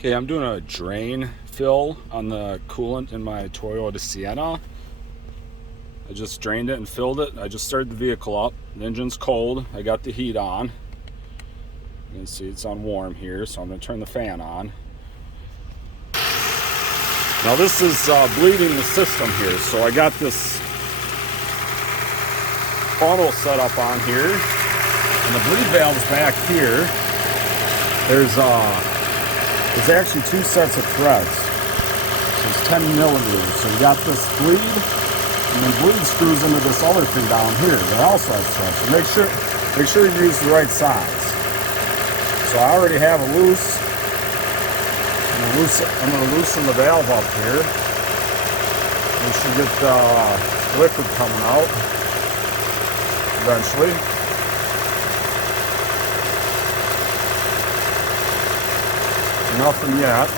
Okay, I'm doing a drain fill on the coolant in my Toyota Sienna. I just drained it and filled it. I just started the vehicle up. The engine's cold. I got the heat on. You can see it's on warm here, so I'm going to turn the fan on. Now this is bleeding the system here, so I got this funnel set up on here, and the bleed valve's back here. There's actually two sets of threads. So it's 10 millimeters. So you got this bleed, and then bleed screws into this other thing down here that also has threads. So make sure you use the right size. So I already have it loose. I'm going to loosen the valve up here. We should get liquid coming out eventually. Nothing yet.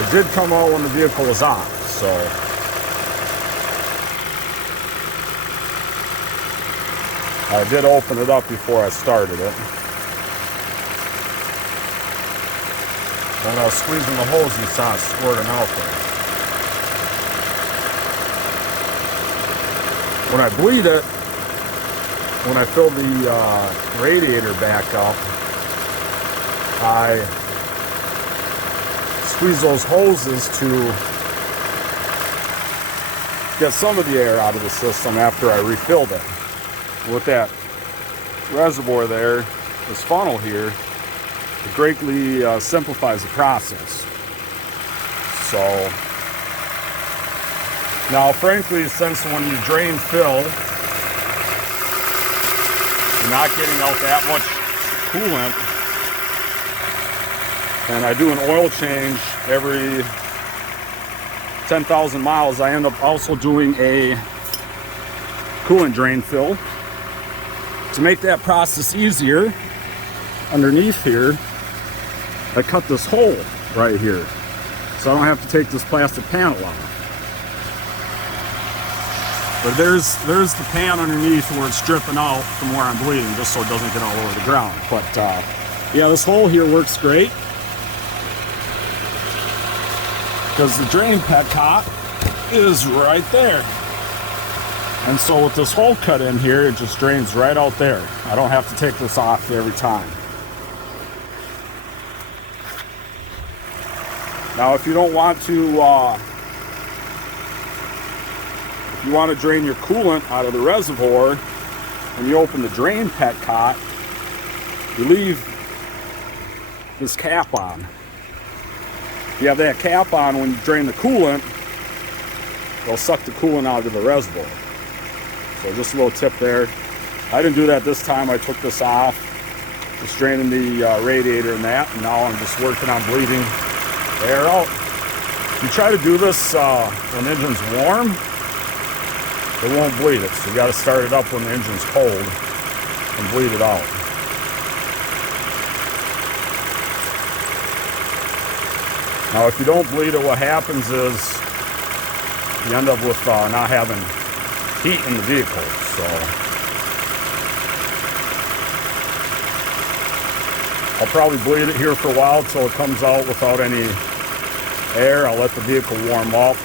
It did come out when the vehicle was off, so I did open it up before I started it. When I was squeezing the hose, you saw it squirting out there. When I bleed it, when I fill the radiator back up, I squeeze those hoses to get some of the air out of the system after I refilled it. With that reservoir there, this funnel here, it greatly simplifies the process. So now, frankly, since when you drain fill, you're not getting out that much coolant, and I do an oil change every 10,000 miles. I end up also doing a coolant drain fill. To make that process easier, underneath here, I cut this hole right here, so I don't have to take this plastic panel off. But there's the pan underneath where it's dripping out from where I'm bleeding, just so it doesn't get all over the ground. But yeah, this hole here works great because the drain petcock is right there. And so with this hole cut in here, it just drains right out there. I don't have to take this off every time. Now, if you don't want to if you want to drain your coolant out of the reservoir, when you open the drain petcock, you leave this cap on. If you have that cap on, when you drain the coolant, it'll suck the coolant out of the reservoir. So just a little tip there. I didn't do that this time. I took this off, just draining the radiator and that, and now I'm just working on bleeding the air out. If you try to do this when the engine's warm, it won't bleed it, so you got to start it up when the engine's cold and bleed it out. Now, if you don't bleed it, what happens is you end up with not having heat in the vehicle. So I'll probably bleed it here for a while till it comes out without any air. I'll let the vehicle warm up.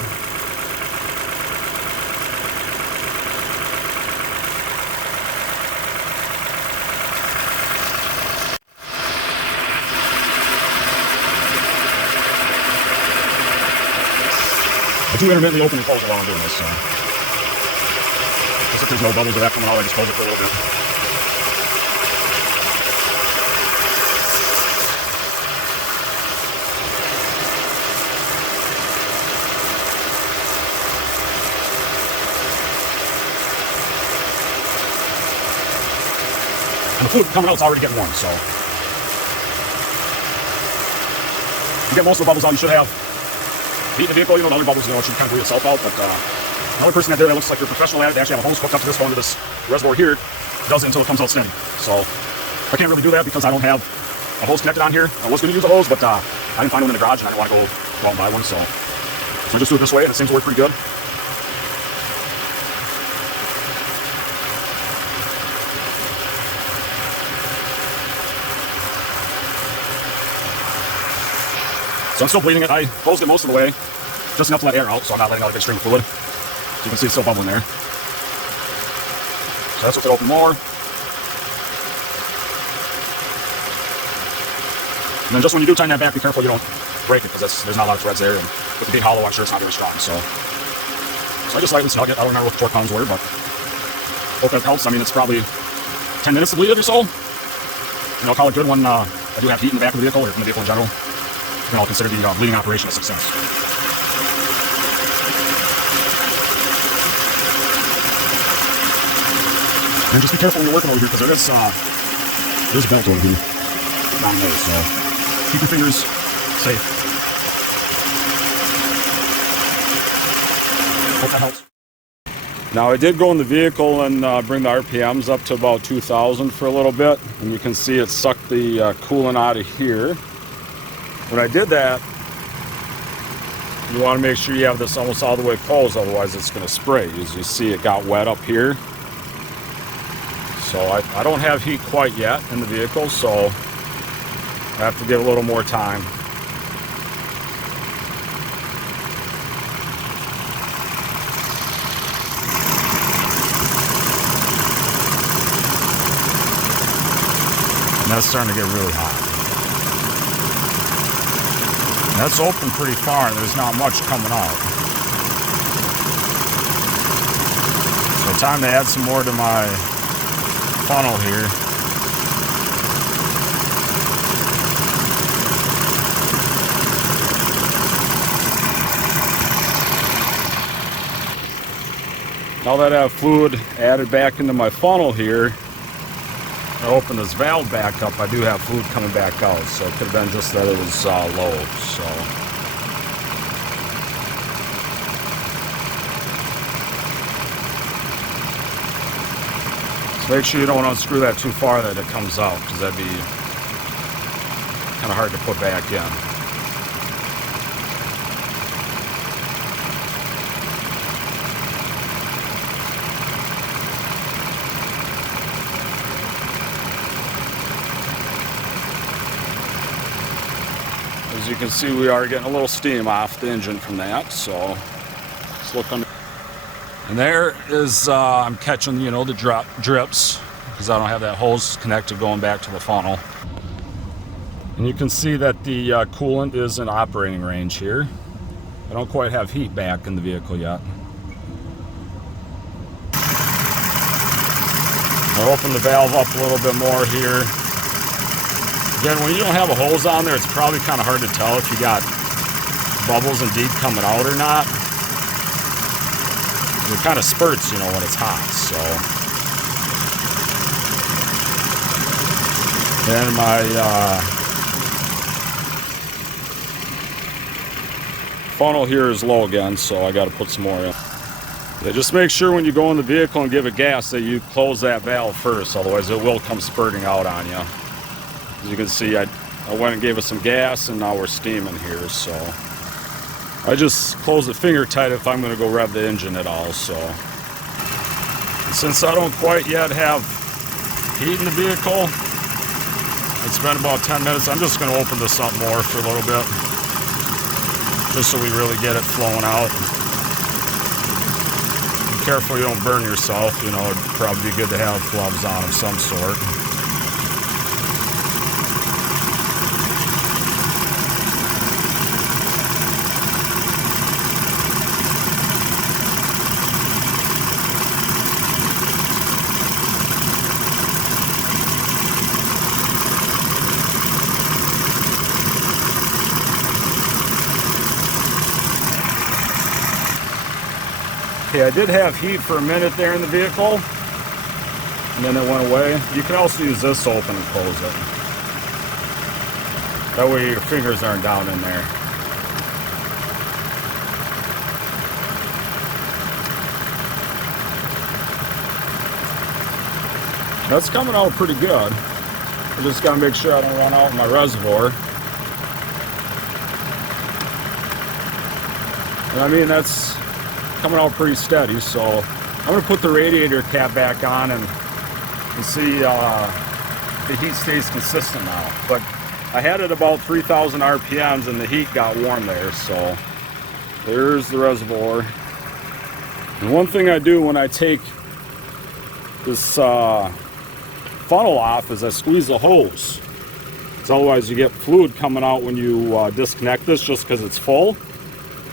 I do intermittently open and close it while I'm doing this, so just if there's no bubbles of that coming out, I just close it for a little bit. And the fluid coming out is already getting warm, so you get most of the bubbles out you should have. Heat in the vehicle, the other bubbles, it should kind of bleed itself out, but another person out there that looks like they're professional at it, they actually have a hose hooked up to this one, to this reservoir here, does it until it comes out steady. So I can't really do that because I don't have a hose connected on here. I was going to use a hose, but I didn't find one in the garage and I didn't want to go out and buy one, so I just do it this way and it seems to work pretty good. So I'm still bleeding it. I closed it most of the way, just enough to let air out, so I'm not letting out a big stream of fluid. So you can see it's still bubbling there. So that's what it open more. And then just when you do tighten that back, be careful you don't break it, because there's not a lot of threads there, and with it being hollow, I'm sure it's not very strong. So I just lightly snug it. I don't remember what the torque pounds were, but hope that helps. I mean, it's probably 10 minutes to bleed it or so. And I'll call it good when I do have heat in the back of the vehicle, or in the vehicle in general. Then I'll consider the bleeding operation a success. And just be careful when you're working over here, because there's a belt over here down there, so keep your fingers safe. Hope that helps. Now I did go in the vehicle and bring the RPMs up to about 2,000 for a little bit, and you can see it sucked the coolant out of here. When I did that, you want to make sure you have this almost all the way closed, otherwise it's going to spray. As you see, it got wet up here. So I don't have heat quite yet in the vehicle, so I have to give it a little more time. And that's starting to get really hot. And that's open pretty far, and there's not much coming out. So time to add some more to my funnel here. Now that I have fluid added back into my funnel here, I open this valve back up, I do have fluid coming back out, so it could have been just that it was low. So make sure you don't unscrew that too far that it comes out, because that'd be kind of hard to put back in. As you can see, we are getting a little steam off the engine from that, so let's look under. And there is, I'm catching, you know, the drips, because I don't have that hose connected going back to the funnel. And you can see that the coolant is in operating range here. I don't quite have heat back in the vehicle yet. I'll open the valve up a little bit more here. Again, when you don't have a hose on there, it's probably kind of hard to tell if you got bubbles indeed coming out or not. It kind of spurts, you know, when it's hot, so. Then my funnel here is low again, so I got to put some more in. Yeah, just make sure when you go in the vehicle and give it gas that you close that valve first, otherwise it will come spurting out on you. As you can see, I went and gave it some gas, and now we're steaming here, so. I just close it finger tight if I'm going to go rev the engine at all, so. And since I don't quite yet have heat in the vehicle, it's been about 10 minutes, I'm just going to open this up more for a little bit, just so we really get it flowing out. Be careful you don't burn yourself, you know, it'd probably be good to have gloves on of some sort. Okay, I did have heat for a minute there in the vehicle, and then it went away. You can also use this to open and close it. That way your fingers aren't down in there. That's coming out pretty good. I just gotta make sure I don't run out in my reservoir. And I mean, that's coming out pretty steady, so I'm going to put the radiator cap back on and see if the heat stays consistent now. But I had it about 3,000 RPMs and the heat got warm there, so there's the reservoir. And one thing I do when I take this funnel off is I squeeze the hose. Because otherwise you get fluid coming out when you disconnect this just because it's full.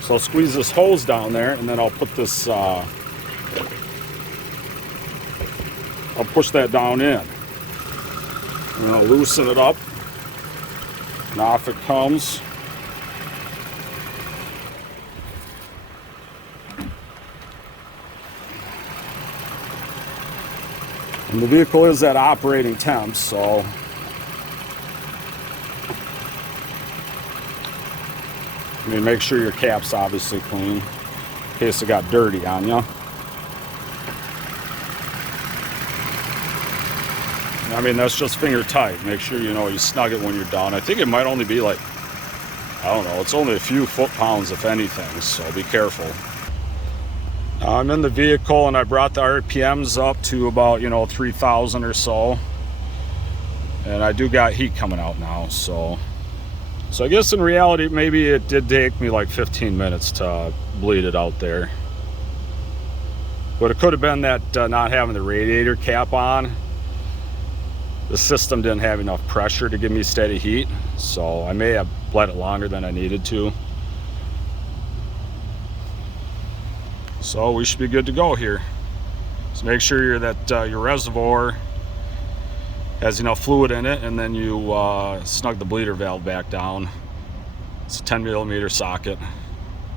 So I'll squeeze this hose down there and then I'll put this, I'll push that down in. And I'll loosen it up. And off it comes. And the vehicle is at operating temps, so I mean, make sure your cap's obviously clean in case it got dirty on you. I mean, that's just finger tight. Make sure you snug it when you're done. I think it might only be like, I don't know, it's only a few foot-pounds if anything, so be careful. Now I'm in the vehicle and I brought the RPMs up to about 3,000 or so, and I do got heat coming out now, so I guess in reality maybe it did take me like 15 minutes to bleed it out there, but it could have been that not having the radiator cap on, the system didn't have enough pressure to give me steady heat, so I may have bled it longer than I needed to. So we should be good to go here. So make sure that your reservoir has enough fluid in it, and then you snug the bleeder valve back down. It's a 10mm socket.